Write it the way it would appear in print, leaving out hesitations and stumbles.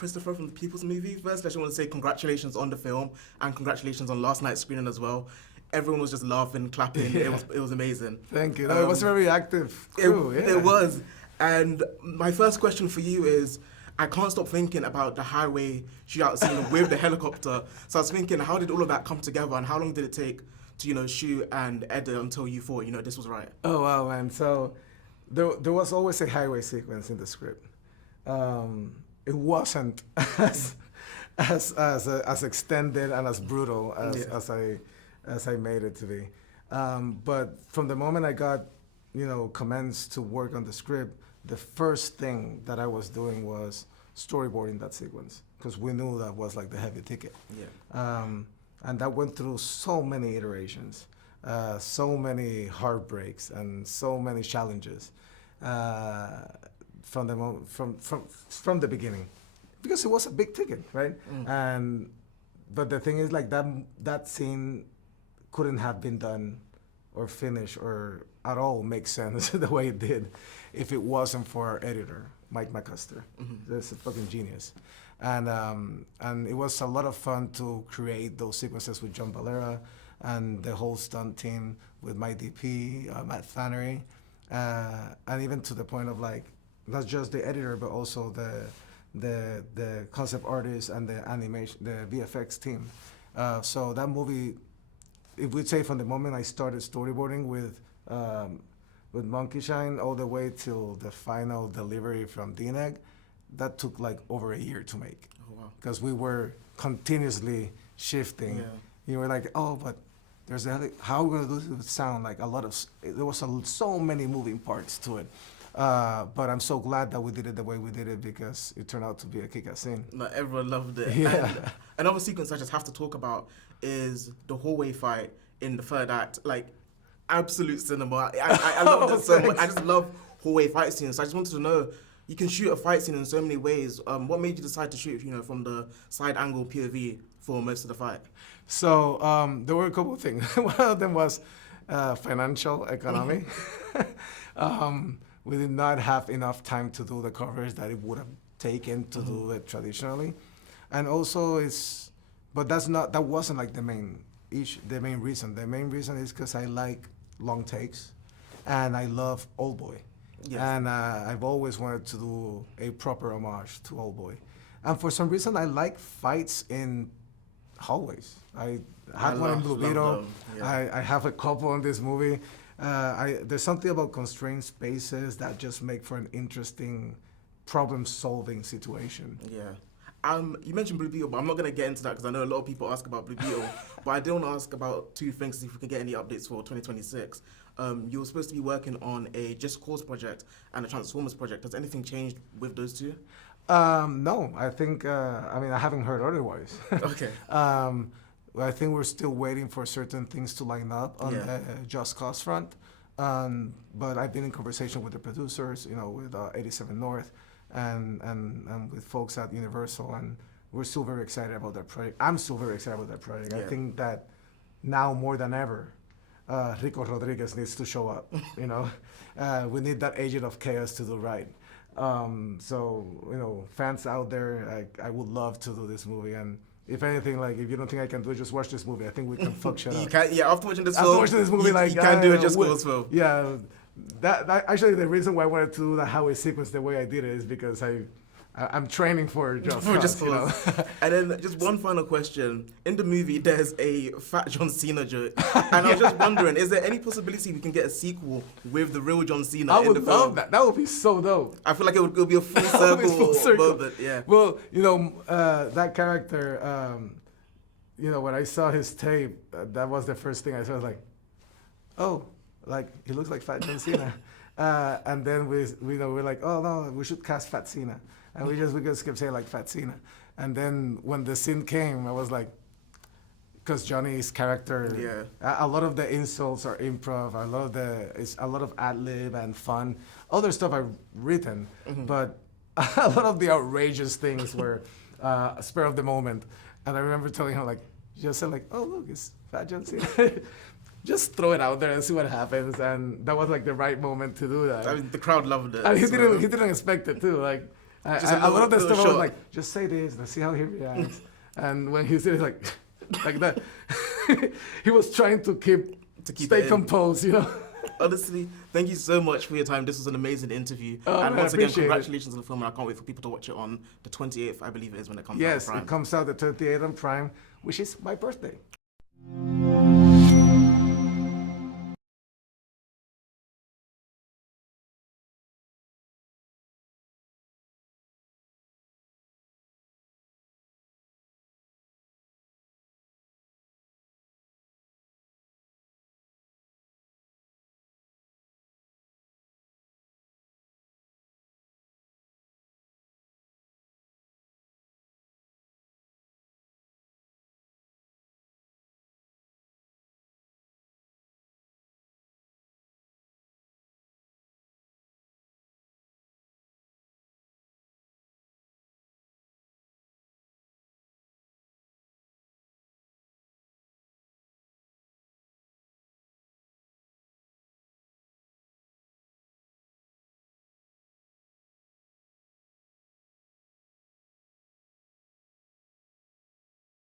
Christopher from the People's Movie. First, I just want to say congratulations on the film and congratulations on last night's screening as well. Everyone was just laughing, clapping. Yeah. It was amazing. Thank you. No, it was very active. Crew, It was. And my first question for you is, I can't stop thinking about the highway shootout scene with the helicopter. So I was thinking, how did all of that come together and how long did it take to, shoot and edit until you thought, this was right? Oh, wow, man. So there was always a highway sequence in the script. It wasn't as extended and as brutal as I made it to be. But from the moment I got, commenced to work on the script, the first thing that I was doing was storyboarding that sequence because we knew that was like the heavy ticket. Yeah. And that went through so many iterations, so many heartbreaks, and so many challenges from the beginning, because it was a big ticket, right? But the thing is, like that scene couldn't have been done or finished or at all make sense the way it did if it wasn't for our editor, Mike McCuster. That's a fucking genius. And it was a lot of fun to create those sequences with John Valera and the whole stunt team with my DP, Matt Fannery, and even to the point of like, not just the editor, but also the concept artist and the animation, the VFX team. So that movie, if we say from the moment I started storyboarding with Monkey Shine all the way till the final delivery from DNEG, that took like over a year to make. Oh, wow. Because we were continuously shifting. Yeah. You were like, oh, but there's how we're gonna do this with sound? Like there was so many moving parts to it. But I'm so glad that we did it the way we did it because it turned out to be a kick-ass scene. No, everyone loved it. Yeah. And another sequence I just have to talk about is the hallway fight in the third act. Like, absolute cinema. I love that so much. I just love hallway fight scenes. So I just wanted to know, you can shoot a fight scene in so many ways. What made you decide to shoot, from the side angle POV for most of the fight? So there were a couple of things. One of them was financial economy. We did not have enough time to do the covers that it would have taken to do it traditionally, and also that wasn't like the main issue. The main reason. The main reason is because I like long takes, and I love Oldboy, Yes. and I've always wanted to do a proper homage to Oldboy, and for some reason I like fights in hallways. I had one in Blue Beetle. Yeah. I have a couple in this movie. There's something about constrained spaces that just make for an interesting problem-solving situation. Yeah. You mentioned Blue Beetle, but I'm not going to get into that because I know a lot of people ask about Blue Beetle. But I do want to ask about two things, if we can get any updates for 2026. You were supposed to be working on a Just Cause project and a Transformers project. Has anything changed with those two? No, I think, I haven't heard otherwise. Okay. I think we're still waiting for certain things to line up on the Just Cause front. But I've been in conversation with the producers, with 87 North and with folks at Universal, and we're still very excited about that project. I'm still very excited about that project. Yeah. I think that now more than ever, Rico Rodriguez needs to show up, We need that agent of chaos to do right. So, fans out there, I would love to do this movie, and if anything, like, if you don't think I can do it, just watch this movie. I think we can fuck shit up. You can, after watching this film, you can do a Just Cause film. Yeah, that actually the reason why I wanted to do the highway sequence the way I did it is because I'm training for Just Cause. And then just one final question. In the movie, there's a fat John Cena joke. And I was just wondering, is there any possibility we can get a sequel with the real John Cena in the film? I would love that. That would be so dope. I feel like it would be a full circle moment. Yeah. Well, that character, when I saw his tape, that was the first thing I saw. I was like, oh, like, he looks like fat John Cena. And then we're like, oh, no, we should cast Fat Cena. And we just kept saying like Fat Cena. And then when the scene came, I was like, because Jonny's character, a lot of the insults are improv, it's a lot of ad-lib and fun. Other stuff I've written, but a lot of the outrageous things were spur of the moment. And I remember telling him, like, just said like, oh, look, it's Fat John Cena. Just throw it out there and see what happens. And that was like the right moment to do that. I mean, the crowd loved it. And he didn't expect it too. Like, I love that stuff. I was like, just say this, let's see how he reacts. And when he said it like that, he was trying to stay composed, you know. Honestly, thank you so much for your time. This was an amazing interview. And once again, congratulations on the film. And I can't wait for people to watch it on the 28th, I believe it is when it comes out on Prime. Yes, it comes out the 28th on Prime, which is my birthday.